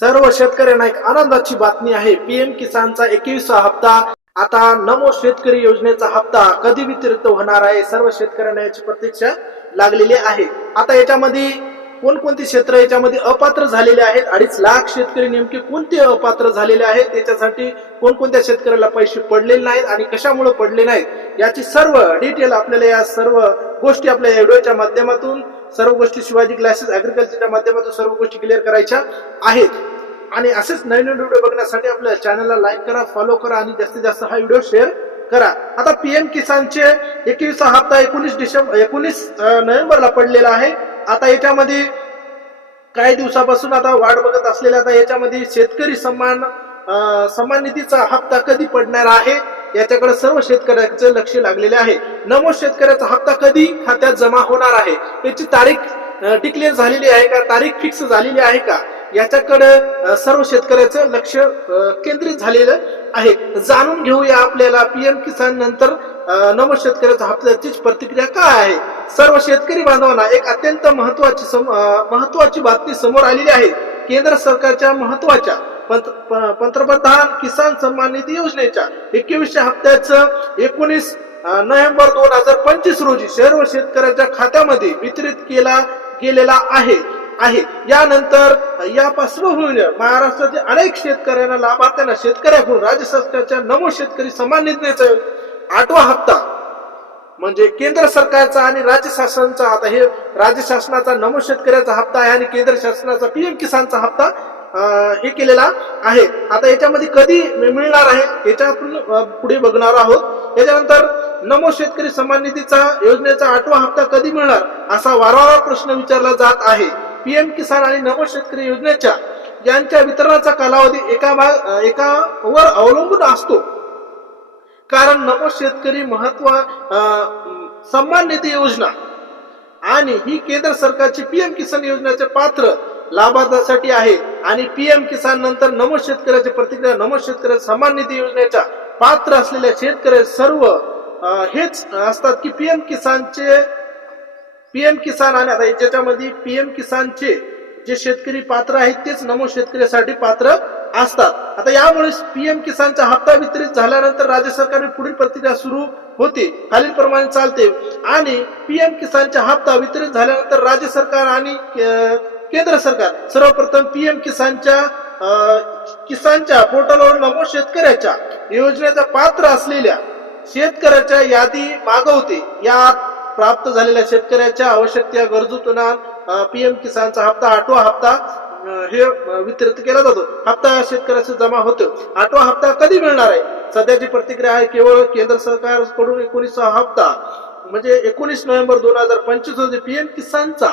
सर्व शेतकऱ्यांना एक आनंदाची बातमी आहे. पीएम किसानचा एकवीसवा हप्ता. आता नमो शेतकरी योजनेचा हप्ता कधी वितरित होणार आहे? सर्व शेतकऱ्यांना याची प्रतीक्षा लागलेली आहे. आता याच्यामध्ये कोणकोणती क्षेत्र याच्यामध्ये अपात्र झालेले आहेत? अडीच लाख शेतकरी नेमके कोणते अपात्र झालेले आहेत? त्याच्यासाठी कोणकोणत्या शेतकऱ्याला पैसे पडलेले नाहीत आणि कशामुळे पडले नाहीत? याची सर्व डिटेल आपल्याला या सर्व गोष्टी आपल्या या व्हिडिओच्या माध्यमातून सर्व गोष्टी शिवाजी क्लासेस ॲग्रिकल्चरच्या माध्यमातून सर्व गोष्टी क्लिअर करायच्या आहेत. आणि असेच नवीन नवीन व्हिडिओ बघण्यासाठी आपल्या चॅनलला लाईक करा फॉलो करा आणि जास्तीत जास्त हा व्हिडिओ शेअर करा. आता पीएम किसानचे एकवीस हप्ता एकोणीस डिसेंबर एकोणीस नोव्हेंबरला पडलेला आहे. आता याच्यामध्ये काही दिवसापासून आता वाढ बघत असलेल्या आता याच्यामध्ये शेतकरी सन्मान सन्मान निधीचा हप्ता कधी पडणार आहे? याच्याकडे सर्व शेतकऱ्याचं लक्ष लागलेले आहे. नमो शेतकऱ्याचा हप्ता कधी खात्यात जमा होणार आहे? याची तारीख डिक्लेअर झालेली आहे का? तारीख फिक्स झालेली आहे का? याच्याकडे सर्व शेतकऱ्याचं लक्ष केंद्रित झालेलं आहे. जाणून घेऊया आपल्याला पीएम किसान नंतर अं, नमो शेतकऱ्याचा हप्त्याची प्रतिक्रिया काय आहे? सर्व शेतकरी बांधवांना एक अत्यंत महत्वाची सम- महत्वाची बातमी समोर आलेली आहे. केंद्र सरकारच्या महत्त्वाच्या पंतप्रधान किसान सन्मान निधी योजनेच्या एकवीसशे हप्त्याचं एकोणीस नोव्हेंबर दोन हजार पंचवीस रोजी सर्व शेतकऱ्याच्या खात्यामध्ये वितरित केला गेलेला आहे आहे. यानंतर या पार्श्वभूमीवर महाराष्ट्रातील अनेक शेतकऱ्यांना लाभार्थ्यांना शेतकऱ्याकडून राज्य सरकारच्या नमो शेतकरी सन्मान निधीचा आठवा हप्ता म्हणजे केंद्र सरकारचा आणि राज्य शासनाचा आता हे राज्य शासनाचा नमो शेतकऱ्याचा हप्ता आहे आणि केंद्र शासनाचा पीएम किसानचा हप्ता हे केलेला आहे. आता याच्यामध्ये कधी मिळणार आहे याच्या आपण पुढे बघणार आहोत. याच्यानंतर नमो शेतकरी सन्मान निधीचा योजनेचा आठवा हप्ता कधी मिळणार असा वारंवार प्रश्न विचारला जात आहे. पीएम किसान आणि नमो शेतकरी योजनेच्या यांच्या वितरणाचा कालावधी एका भाग एकावर अवलंबून असतो. कारण नमो शेतकरी महत्त्व सन्मान निधी योजना आणि ही केंद्र सरकारची पीएम किसान योजनेचे पात्र लाभार्थ्यासाठी आहे. आणि पीएम किसान नंतर नमो शेतकऱ्याची प्रतिक्रिया नमो शेतकरी सन्मान निधी योजनेच्या पात्र असलेल्या शेतकऱ्या सर्व हेच असतात की पीएम किसानचे पीएम किसान आणि आता ज्याच्यामध्ये पीएम किसानचे जे शेतकरी पात्र आहेत तेच नमो शेतकऱ्यासाठी पात्र असतात. आता यामुळे पीएम किसानचा हप्ता वितरित झाल्यानंतर राज्य सरकारने पुढील प्रतिक्रिया सुरू होते. खालील प्रमाणे चालते. आणि पीएम किसानचा हप्ता वितरित झाल्यानंतर राज्य सरकार आणि केंद्र सरकार सर्वप्रथम पीएम किसानच्या अं, किसानच्या पोर्टलवर नमो शेतकऱ्याच्या योजनेचा पात्र असलेल्या शेतकऱ्याच्या यादी मागवते. यात प्राप्त झालेल्या शेतकऱ्याच्या आवश्यक त्या गरजूतून पीएम किसानचा हप्ता आठवा हप्ता हे वितरित केला जातो. हप्ता शेतकऱ्याचा जमा होतो. आठवा हप्ता कधी मिळणार आहे? सध्याची प्रतिक्रिया आहे केवळ केंद्र सरकारकडून एकोणीसवा हप्ता म्हणजे एकोणीस नोव्हेंबर दोन हजार पंचवीस रोजी पीएम किसानचा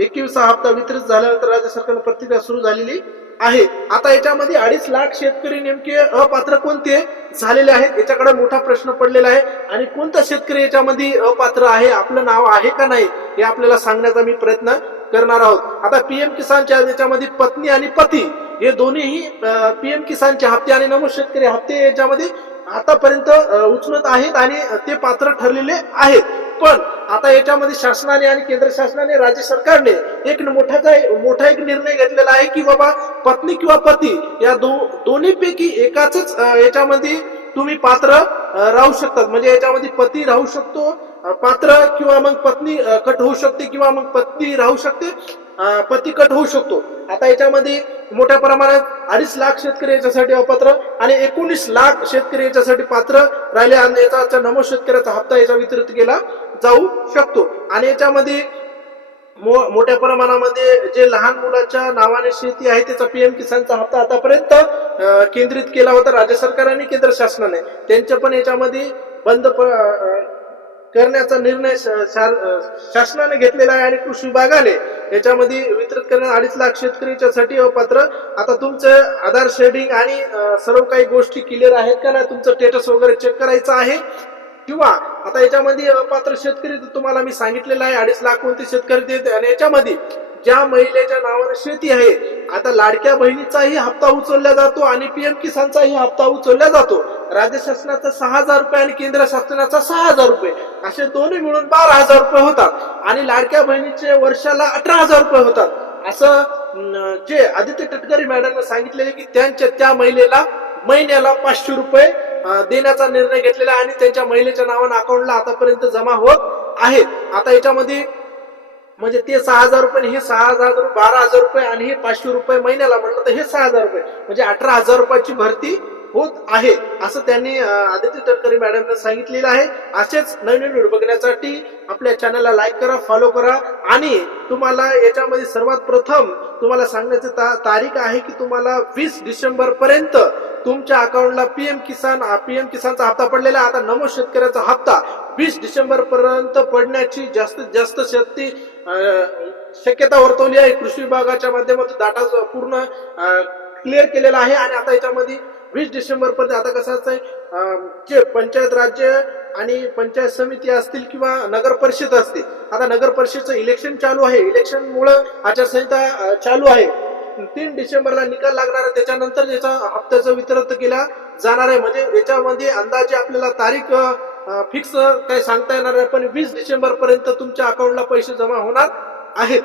एकवीसा हप्ता वितरित झाल्यानंतर राज्य सरकारने प्रतिक्रिया सुरू झालेली आहे. आता याच्यामध्ये अडीच लाख शेतकरी नेमके अपात्र कोणते झालेले आहेत? याच्याकडे मोठा प्रश्न पडलेला आहे. आणि कोणता शेतकरी याच्यामध्ये अपात्र आहे? आपलं नाव आहे का नाही? हे आपल्याला सांगण्याचा मी प्रयत्न करणार आहोत. आता पीएम किसानच्या याच्यामध्ये पत्नी आणि पती हे दोन्हीही पीएम किसानचे हप्ते आणि नमो शेतकरी हप्ते याच्यामध्ये आतापर्यंत उचलत आहेत आणि ते पात्र ठरलेले आहेत. पण आता याच्यामध्ये शासनाने आणि केंद्र शासनाने राज्य सरकारने एक मोठाचा मोठा एक निर्णय घेतलेला आहे की बाबा पत्नी किंवा पती या दो दोन्हीपैकी एकाच याच्यामध्ये तुम्ही पात्र राहू शकतात. म्हणजे याच्यामध्ये पती राहू शकतो पात्र किंवा मग पत्नी कट होऊ शकते किंवा मग पत्नी राहू शकते. अ, पती कट होऊ शकतो. आता याच्यामध्ये मोठ्या प्रमाणात अडीच लाख शेतकरी याच्यासाठी अपात्र आणि एकोणीस लाख शेतकरी याच्यासाठी पात्र राहिले. आणि याचा नमो शेतकऱ्याचा हप्ता याचा वितरित केला जाऊ शकतो. आणि याच्यामध्ये मो- मोठ्या प्रमाणामध्ये जे लहान मुलाच्या नावाने शेती आहे त्याचा पीएम किसानचा हप्ता आतापर्यंत केंद्रित केला होता राज्य सरकार आणि केंद्र शासनाने. त्यांच्या पण याच्यामध्ये बंद प- करण्याचा निर्णय शासनाने घेतलेला आहे आणि कृषी विभागाने याच्यामध्ये वितरित करण्यात अडीच लाख शेतकऱ्याच्यासाठी अपात्र आता तुमचं आधार शेडिंग आणि सर्व काही गोष्टी क्लिअर आहेत का नाही? तुमचं स्टेटस वगैरे चेक करायचं आहे? किंवा आता याच्यामध्ये अपात्र शेतकरी तुम्हाला मी सांगितलेलं आहे अडीच लाख कोणते शेतकरी देत आणि याच्यामध्ये ज्या महिलेच्या नावावर शेती आहे आता लाडक्या बहिणीचाही हप्ता उचलला जातो आणि पीएम किसानचाही हप्ता उचलला जातो. राज्य शासनाचा सहा हजार रुपये आणि केंद्र शासनाचा सहा हजार रुपये. असे दोन्ही मिळून बारा हजार रुपये होतात. आणि लाडक्या बहिणीचे वर्षाला अठरा हजार रुपये होतात. असं जे आदित्य तटकरे मॅडमने सांगितलेले की त्यांच्या त्या महिलेला महिन्याला पाचशे रुपये देण्याचा निर्णय घेतलेला आणि त्यांच्या महिलेच्या नावानं अकाउंटला आतापर्यंत जमा होत आहेत आता याच्यामध्ये म्हणजे ते सहा हजार रुपये हे सहा हजार बारा हजार रुपये आणि हे पाचशे रुपये महिन्याला म्हटलं तर हे सहा हजार रुपये. म्हणजे अठरा हजार रुपयाची भरती होत आहे असं त्यांनी आदित्य तटकरे मॅडमने सांगितलेलं आहे. असेच नवीन व्हिडिओ बघण्यासाठी आपल्या चॅनलला लाईक करा फॉलो करा. आणि तुम्हाला याच्यामध्ये सर्वात प्रथम तुम्हाला सांगण्याची ता- तारीख आहे की तुम्हाला वीस डिसेंबर पर्यंत तुमच्या अकाउंटला पीएम किसान पीएम किसानचा हप्ता पडलेला आहे. आता नमो शेतकऱ्याचा हप्ता वीस डिसेंबर पर्यंत पडण्याची जास्तीत जास्त शेती शक्यता वर्तवली आहे. कृषी विभागाच्या माध्यमातून डाटा पूर्ण क्लिअर केलेला आहे. आणि आता याच्यामध्ये वीस डिसेंबर पर्यंत आता कसं असतंय जे पंचायत राज्य आणि पंचायत समिती असतील किंवा नगर परिषद असतील आता नगर परिषदचं इलेक्शन चालू आहे. इलेक्शनमुळं आचारसंहिता चालू आहे. तीन डिसेंबरला निकाल लागणार आहे. त्याच्यानंतर याचा हप्त्याचं वितरण केला जाणार आहे. म्हणजे याच्यामध्ये अंदाजे आपल्याला तारीख फिक्स काही सांगता येणार नाही पण वीस डिसेंबर पर्यंत तुमच्या अकाउंटला पैसे जमा होणार आहेत.